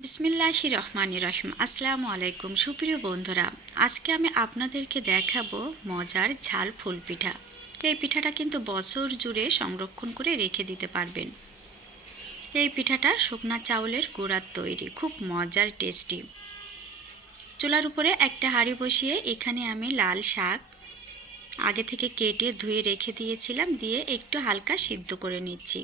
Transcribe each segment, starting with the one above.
বিসমিল্লাহি রহমান রহিম আসসালামু আলাইকুম সুপ্রিয় বন্ধুরা, আজকে আমি আপনাদেরকে দেখাবো মজার ঝাল ফুল পিঠা। এই পিঠাটা কিন্তু বছর জুড়ে সংরক্ষণ করে রেখে দিতে পারবেন। এই পিঠাটা শুকনা চাউলের গুঁড়ার তৈরি, খুব মজার টেস্টি। চুলার উপরে একটা হাঁড়ি বসিয়ে এখানে আমি লাল শাক আগে থেকে কেটে ধুয়ে রেখে দিয়েছিলাম, দিয়ে একটু হালকা সিদ্ধ করে নিচ্ছি।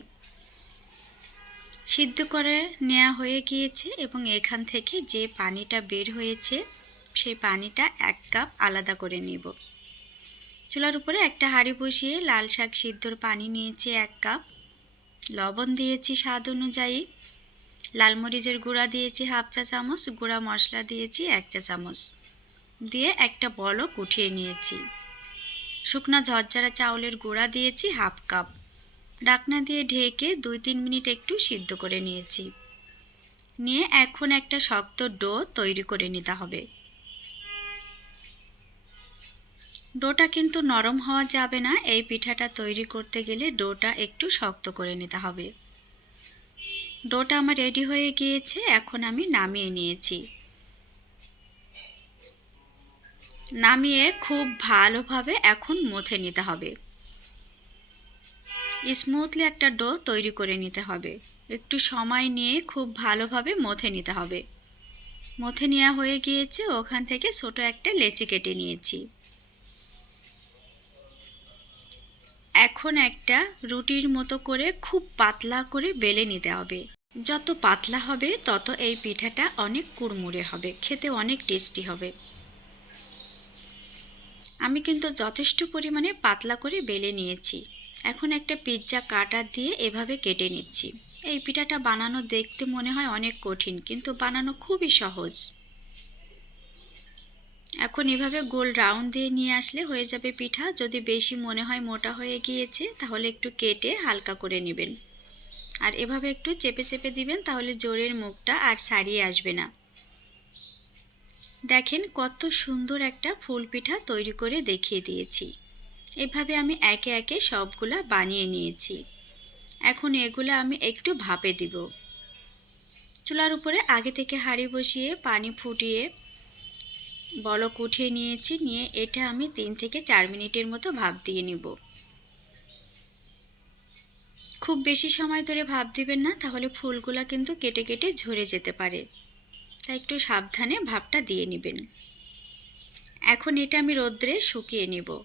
সিদ্ধ করে নেওয়া হয়ে গিয়েছে এবং এখান থেকে যে পানিটা বের হয়েছে, সেই পানিটা এক কাপ আলাদা করে নেব। চুলার উপরে একটা হাঁড়ি বসিয়ে লাল শাক সিদ্ধর পানি নিয়েছি এক কাপ। লবণ দিয়েছি স্বাদ অনুযায়ী। লাল মরিচের গুঁড়া দিয়েছি হাফ চা চামচ, গুঁড়া মশলা দিয়েছি এক চা চামচ। দিয়ে একটা বলক উঠিয়ে নিয়েছি। শুকনা ঝরঝরা চাউলের গুঁড়া দিয়েছি হাফ কাপ। ডাকনা দিয়ে ঢেকে দুই তিন মিনিট একটু সিদ্ধ করে নিয়েছি। নিয়ে এখন একটা শক্ত ডো তৈরি করে নিতে হবে। ডোটা কিন্তু নরম হওয়া যাবে না, এই পিঠাটা তৈরি করতে গেলে ডোটা একটু শক্ত করে নিতে হবে। ডোটা আমার রেডি হয়ে গিয়েছে, এখন আমি নামিয়ে নিয়েছি। নামিয়ে খুব ভালোভাবে এখন মথে নিতে হবে। স্মুথলি একটা ডো তৈরি করে নিতে হবে। একটু সময় নিয়ে খুব ভালোভাবে মথে নিতে হবে। মথে নেওয়া হয়ে গিয়েছে, ওখান থেকে ছোট একটা লেচি কেটে নিয়েছি। এখন একটা রুটির মতো করে খুব পাতলা করে বেলে নিতে হবে। যত পাতলা হবে, তত এই পিঠাটা অনেক কুড়মুড়ে হবে, খেতে অনেক টেস্টি হবে। আমি কিন্তু যথেষ্ট পরিমাণে পাতলা করে বেলে নিয়েছি। এখন একটা পিৎজা কাটার দিয়ে এভাবে কেটে নিচ্ছি। এই পিঠাটা বানানো দেখতে মনে হয় অনেক কঠিন, কিন্তু বানানো খুবই সহজ। এখন এভাবে গোল রাউন্ড দিয়ে নিয়ে আসলে হয়ে যাবে পিঠা। যদি বেশি মনে হয় মোটা হয়ে গিয়েছে, তাহলে একটু কেটে হালকা করে নেবেন। আর এভাবে একটু চেপে চেপে দিবেন, তাহলে জোরের মুখটা আর সারিয়ে আসবে না। দেখেন কত সুন্দর একটা ফুল পিঠা তৈরি করে দেখিয়ে দিয়েছি। এভাবে আমি একে একে সবগুলা বানিয়ে নিয়েছি। এখন এগুলো আমি একটু ভাপে দিব। চুলার উপরে আগে থেকে হাঁড়ি বসিয়ে পানি ফুটিয়ে বলক উঠিয়ে নিয়েছি, নিয়ে এটা আমি তিন থেকে চার মিনিটের মতো ভাপ দিয়ে নিব। খুব বেশি সময় ধরে ভাপ দিবেন না, তাহলে ফুলগুলা কিন্তু কেটে কেটে ঝরে যেতে পারে। তাই একটু সাবধানে ভাপটা দিয়ে নেবেন। এখন এটা আমি রোদ্রে শুকিয়ে নিব।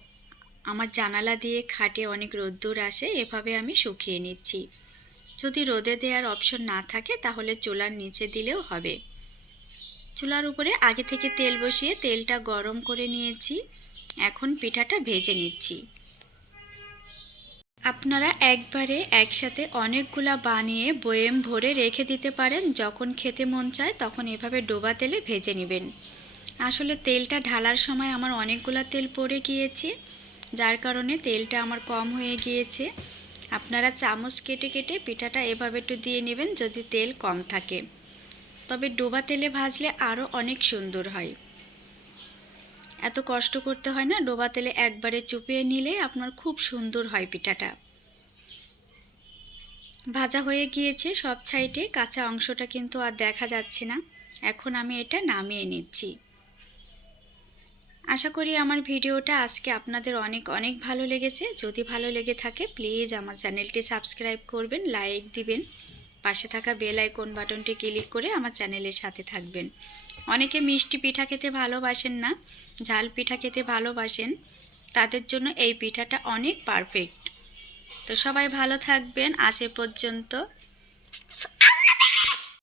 আমার জানালা দিয়ে খাটে অনেক রোদ্দুর আসে, এভাবে আমি শুকিয়ে নিচ্ছি। যদি রোদে দেওয়ার অপশন না থাকে, তাহলে চুলার নিচে দিলেও হবে। চুলার উপরে আগে থেকে তেল বসিয়ে তেলটা গরম করে নিয়েছি। এখন পিঠাটা ভেজে নিচ্ছি। আপনারা একবারে একসাথে অনেকগুলা বানিয়ে বয়েম ভরে রেখে দিতে পারেন। যখন খেতে মন চায়, তখন এভাবে ডোবা তেলে ভেজে নেবেন। আসলে তেলটা ঢালার সময় আমার অনেকগুলা তেল পড়ে গিয়েছে। যার কারণে তেলটা আমার কম হয়ে গিয়েছে। আপনারা চামচ কেটে কেটে পিঠাটা এভাবে একটু দিয়ে নেবেন যদি তেল কম থাকে। তবে ডোবা তেলে ভাজলে আরও অনেক সুন্দর হয়। এত কষ্ট করতে হয় না, ডোবা তেলে একবারে চুপিয়ে নিলে আপনার খুব সুন্দর হয় পিঠাটা। ভাজা হয়ে গিয়েছে সব সাইডে, কাঁচা অংশটা কিন্তু আর দেখা যাচ্ছে না। এখন আমি এটা নামিয়ে নিচ্ছি। আশা করি আমার ভিডিওটা আজকে আপনাদের অনেক অনেক ভালো লেগেছে। যদি ভালো লেগে থাকে প্লিজ আমার চ্যানেলটি সাবস্ক্রাইব করবেন লাইক দিবেন। পাশে থাকা বেল আইকন বাটনটি ক্লিক করে আমার চ্যানেলের সাথে থাকবেন। অনেকে মিষ্টি পিঠা খেতে ভালোবাসেন না, ঝাল পিঠা খেতে ভালোবাসেন, তাদের জন্য এই পিঠাটা অনেক পারফেক্ট তো সবাই ভালো থাকবেন, আজ পর্যন্ত।